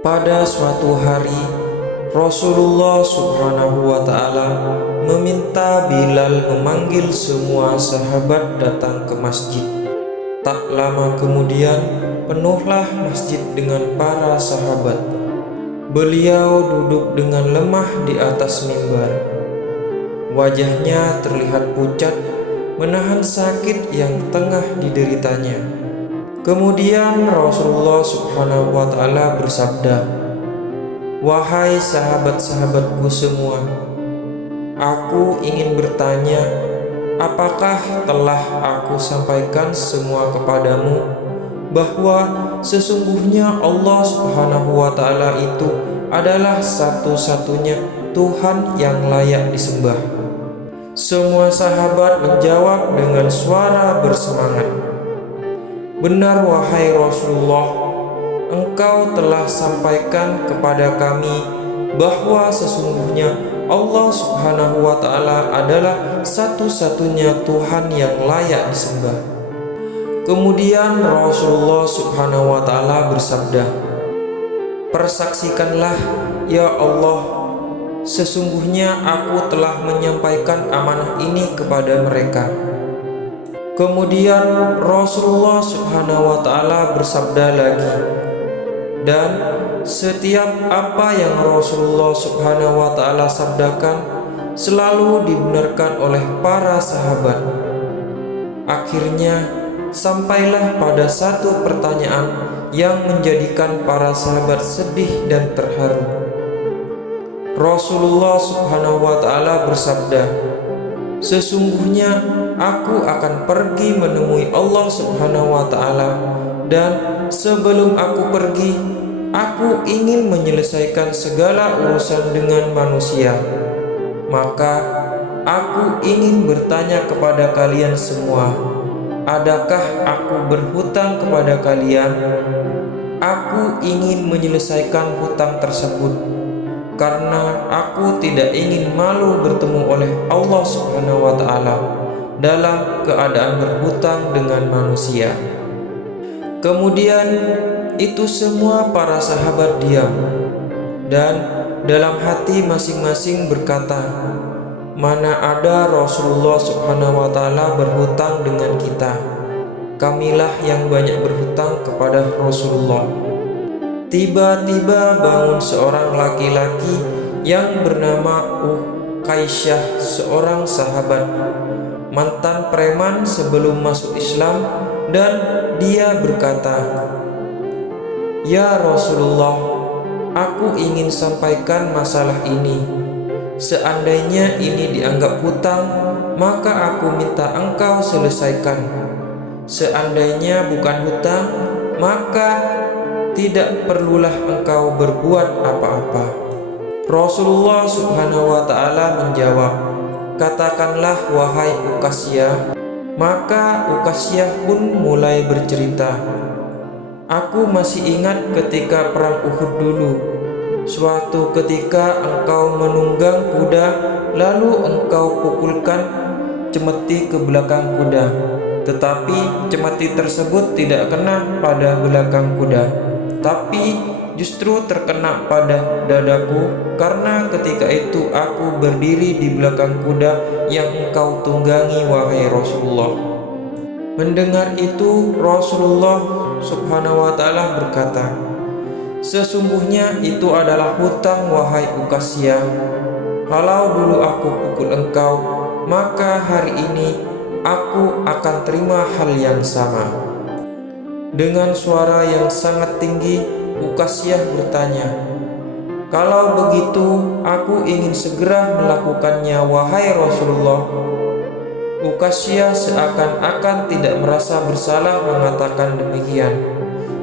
Pada suatu hari, Rasulullah Subhanahu wa Ta'ala meminta Bilal memanggil semua sahabat datang ke masjid. Tak lama kemudian, penuhlah masjid dengan para sahabat. Beliau duduk dengan lemah di atas mimbar. Wajahnya terlihat pucat, menahan sakit yang tengah dideritanya. Kemudian Rasulullah Subhanahu wa Ta'ala bersabda, "Wahai sahabat-sahabatku semua, aku ingin bertanya, apakah telah aku sampaikan semua kepadamu bahwa sesungguhnya Allah Subhanahu wa Ta'ala itu adalah satu-satunya Tuhan yang layak disembah?" Semua sahabat menjawab dengan suara bersemangat, "Benar wahai Rasulullah, Engkau telah sampaikan kepada kami bahwa sesungguhnya Allah Subhanahu wa Ta'ala adalah satu-satunya Tuhan yang layak disembah." Kemudian Rasulullah Subhanahu wa Ta'ala bersabda, "Persaksikanlah ya Allah, sesungguhnya aku telah menyampaikan amanah ini kepada mereka." Kemudian Rasulullah Subhanahu wa Ta'ala bersabda lagi, dan setiap apa yang Rasulullah Subhanahu wa Ta'ala sabdakan selalu dibenarkan oleh para sahabat. Akhirnya sampailah pada satu pertanyaan yang menjadikan para sahabat sedih dan terharu. Rasulullah Subhanahu wa Ta'ala bersabda, "Sesungguhnya aku akan pergi menemui Allah Subhanahu wa Ta'ala, dan sebelum aku pergi, aku ingin menyelesaikan segala urusan dengan manusia. Maka aku ingin bertanya kepada kalian semua, adakah aku berhutang kepada kalian? Aku ingin menyelesaikan hutang tersebut, karena aku tidak ingin malu bertemu oleh Allah Subhanahu wa Ta'ala dalam keadaan berhutang dengan manusia." Kemudian itu semua para sahabat diam, dan dalam hati masing-masing berkata, "Mana ada Rasulullah Subhanahu wa Ta'ala berhutang dengan kita. Kamilah yang banyak berhutang kepada Rasulullah." Tiba-tiba bangun seorang laki-laki yang bernama Ukaisyah, seorang sahabat, mantan preman sebelum masuk Islam, dan dia berkata, "Ya Rasulullah, aku ingin sampaikan masalah ini. Seandainya ini dianggap hutang, maka aku minta engkau selesaikan. Seandainya bukan hutang, maka tidak perlulah engkau berbuat apa-apa." Rasulullah Subhanahu wa Ta'ala menjawab, "Katakanlah wahai Uqasyah." Maka Uqasyah pun mulai bercerita, "Aku masih ingat ketika perang Uhud dulu. Suatu ketika engkau menunggang kuda, lalu engkau pukulkan cemeti ke belakang kuda. Tetapi cemeti tersebut tidak kena pada belakang kuda, tapi justru terkena pada dadaku, karena ketika itu aku berdiri di belakang kuda yang engkau tunggangi wahai Rasulullah." Mendengar itu, Rasulullah Subhanahu wa Ta'ala berkata, "Sesungguhnya itu adalah hutang wahai Uqasyah. Kalau dulu aku pukul engkau, maka hari ini aku akan terima hal yang sama." Dengan suara yang sangat tinggi, Uqasyah bertanya, "Kalau begitu, aku ingin segera melakukannya wahai Rasulullah." Uqasyah seakan-akan tidak merasa bersalah mengatakan demikian.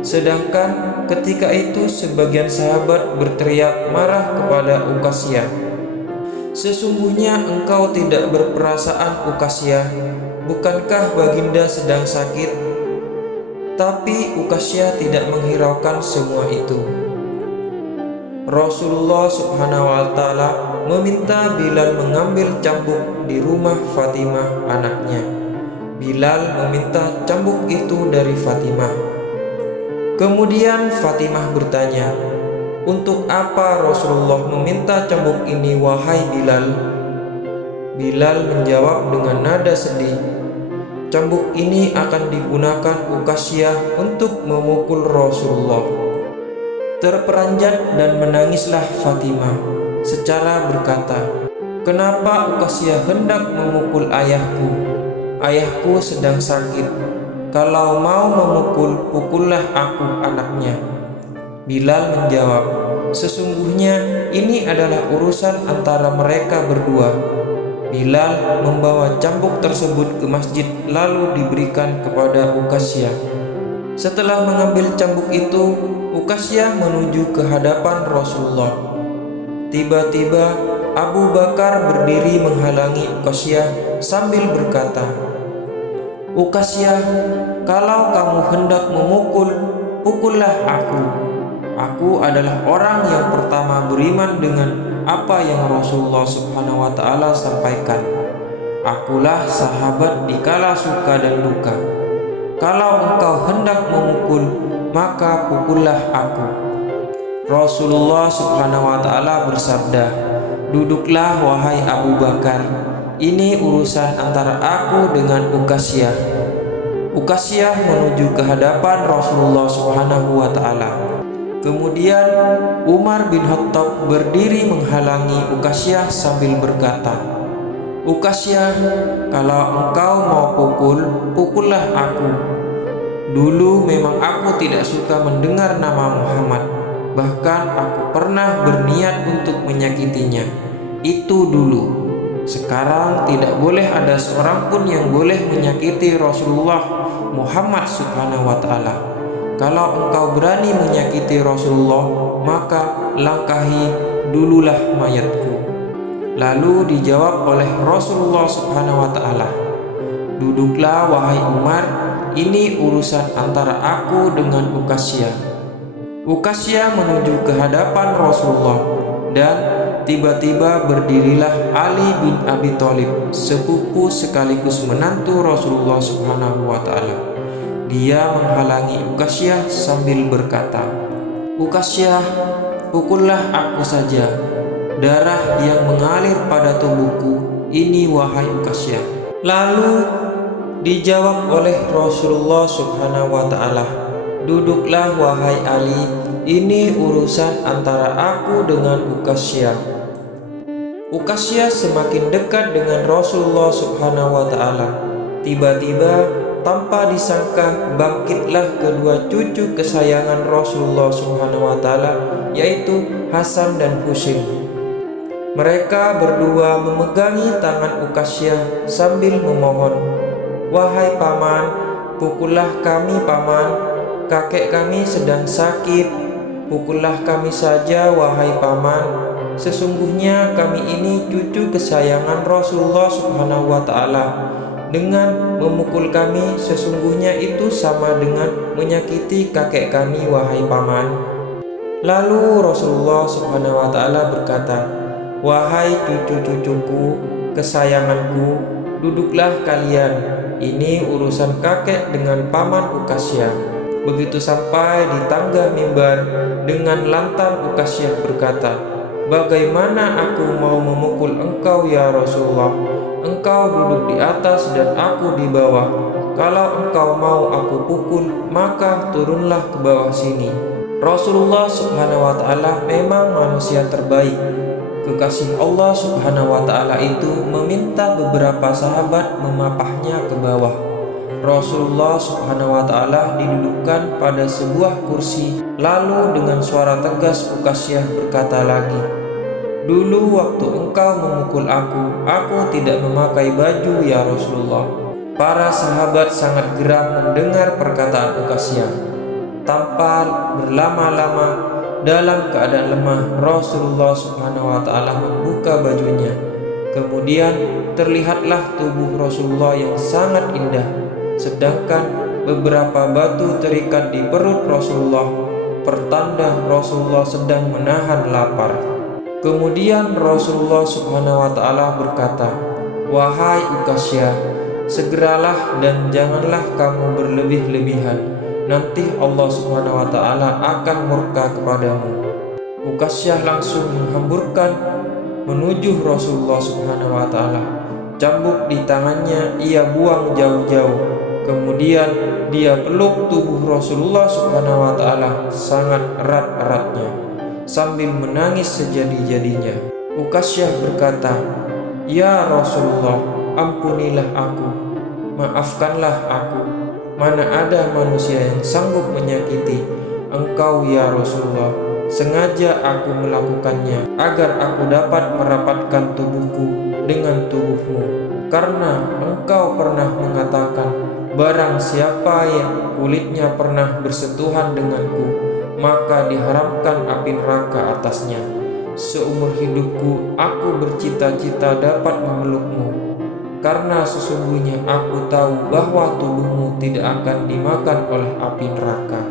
Sedangkan ketika itu sebagian sahabat berteriak marah kepada Uqasyah, "Sesungguhnya engkau tidak berperasaan Uqasyah. Bukankah baginda sedang sakit?" Tapi Uqasyah tidak menghiraukan semua itu. Rasulullah Subhanahu wa Ta'ala meminta Bilal mengambil cambuk di rumah Fatimah anaknya. Bilal meminta cambuk itu dari Fatimah. Kemudian Fatimah bertanya, "Untuk apa Rasulullah meminta cambuk ini, wahai Bilal?" Bilal menjawab dengan nada sedih, "Cambuk ini akan digunakan Uqasyah untuk memukul Rasulullah." Terperanjat dan menangislah Fatimah secara berkata, "Kenapa Uqasyah hendak memukul ayahku? Ayahku sedang sakit. Kalau mau memukul, pukullah aku anaknya." Bilal menjawab, "Sesungguhnya ini adalah urusan antara mereka berdua." Bilal membawa cambuk tersebut ke masjid lalu diberikan kepada Uqasyah. Setelah mengambil cambuk itu, Uqasyah menuju ke hadapan Rasulullah. Tiba-tiba Abu Bakar berdiri menghalangi Uqasyah sambil berkata, "Uqasyah, kalau kamu hendak memukul, pukullah aku. Aku adalah orang yang pertama beriman dengan apa yang Rasulullah Subhanahu wa Ta'ala sampaikan. Akulah sahabat di kala suka dan duka. Kalau engkau hendak memukul, maka pukullah aku." Rasulullah Subhanahu wa Ta'ala bersabda, "Duduklah wahai Abu Bakar. Ini urusan antara aku dengan Uqasyah." Uqasyah menuju ke hadapan Rasulullah Subhanahu wa Ta'ala. Kemudian Umar bin Khattab berdiri menghalangi Uqasyah sambil berkata, "Uqasyah, kalau engkau mau pukul, pukullah aku. Dulu memang aku tidak suka mendengar nama Muhammad. Bahkan aku pernah berniat untuk menyakitinya. Itu dulu. Sekarang tidak boleh ada seorang pun yang boleh menyakiti Rasulullah Muhammad Subhanahu wa Ta'ala. Kalau engkau berani menyakiti Rasulullah, maka langkahi dululah mayatku." Lalu dijawab oleh Rasulullah Subhanahu wa Ta'ala, "Duduklah wahai Umar, ini urusan antara aku dengan Uqasyah." Uqasyah menuju ke hadapan Rasulullah, dan tiba-tiba berdirilah Ali bin Abi Thalib, sepupu sekaligus menantu Rasulullah Subhanahu wa Ta'ala. Dia menghalangi Uqasyah sambil berkata, "Uqasyah, pukullah aku saja. Darah yang mengalir pada tubuhku ini, wahai Uqasyah." Lalu dijawab oleh Rasulullah Subhanahu wa Ta'ala, "Duduklah wahai Ali, ini urusan antara aku dengan Uqasyah." Uqasyah semakin dekat dengan Rasulullah Subhanahu wa Ta'ala. Tiba-tiba tanpa disangka bangkitlah kedua cucu kesayangan Rasulullah Subhanahu wa Ta'ala, yaitu Hasan dan Husain. Mereka berdua memegangi tangan Uqasyah sambil memohon, "Wahai paman, pukullah kami paman. Kakek kami sedang sakit. Pukullah kami saja, wahai paman. Sesungguhnya kami ini cucu kesayangan Rasulullah Subhanahu wa Ta'ala. Dengan memukul kami, sesungguhnya itu sama dengan menyakiti kakek kami, wahai paman." Lalu Rasulullah Subhanahu wa Ta'ala berkata, "Wahai cucu-cucuku kesayanganku, duduklah kalian. Ini urusan kakek dengan paman Uqasyah." Begitu sampai di tangga mimbar, dengan lantang Uqasyah berkata, "Bagaimana aku mau memukul engkau ya Rasulullah? Engkau duduk di atas dan aku di bawah. Kalau engkau mau aku pukul, maka turunlah ke bawah sini." Rasulullah Subhanahu wa Ta'ala memang manusia terbaik. Kekasih Allah Subhanahu wa Ta'ala itu meminta beberapa sahabat memapahnya ke bawah. Rasulullah Subhanahu wa Ta'ala didudukkan pada sebuah kursi. Lalu dengan suara tegas Uqasyah berkata lagi, "Dulu waktu engkau memukul aku tidak memakai baju ya Rasulullah." Para sahabat sangat geram mendengar perkataan Uqasyah. Tanpa berlama-lama, dalam keadaan lemah, Rasulullah Subhanahu wa Ta'ala membuka bajunya. Kemudian terlihatlah tubuh Rasulullah yang sangat indah, sedangkan beberapa batu terikat di perut Rasulullah, pertanda Rasulullah sedang menahan lapar. Kemudian Rasulullah Subhanahu wa Ta'ala berkata, "Wahai Uqasyah, segeralah dan janganlah kamu berlebih-lebihan. Nanti Allah Subhanahu wa Ta'ala akan murka kepadamu." Uqasyah langsung menghamburkan menuju Rasulullah Subhanahu wa taala. Cambuk di tangannya ia buang jauh-jauh. Kemudian dia peluk tubuh Rasulullah Subhanahu wa taala sangat erat-eratnya sambil menangis sejadi-jadinya. Uqasyah berkata, "Ya Rasulullah, ampunilah aku, maafkanlah aku. Mana ada manusia yang sanggup menyakiti engkau ya Rasulullah. Sengaja aku melakukannya agar aku dapat merapatkan tubuhku dengan tubuhmu. Karena engkau pernah mengatakan, barang siapa yang kulitnya pernah bersentuhan denganku, maka diharamkan api neraka atasnya. Seumur hidupku aku bercita-cita dapat memelukmu, karena sesungguhnya aku tahu bahwa tubuhmu tidak akan dimakan oleh api neraka.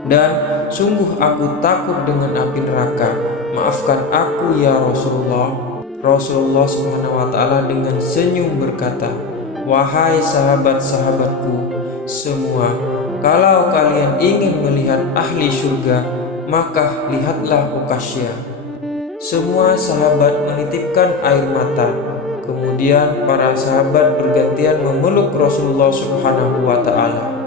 Dan sungguh aku takut dengan api neraka. Maafkan aku ya Rasulullah." Rasulullah Subhanahu wa taala dengan senyum berkata, "Wahai sahabat-sahabatku semua, kalau kalian ingin melihat ahli surga, maka lihatlah Uqasyah." Semua sahabat menitipkan air mata. Kemudian para sahabat bergantian memeluk Rasulullah Subhanahu wa taala.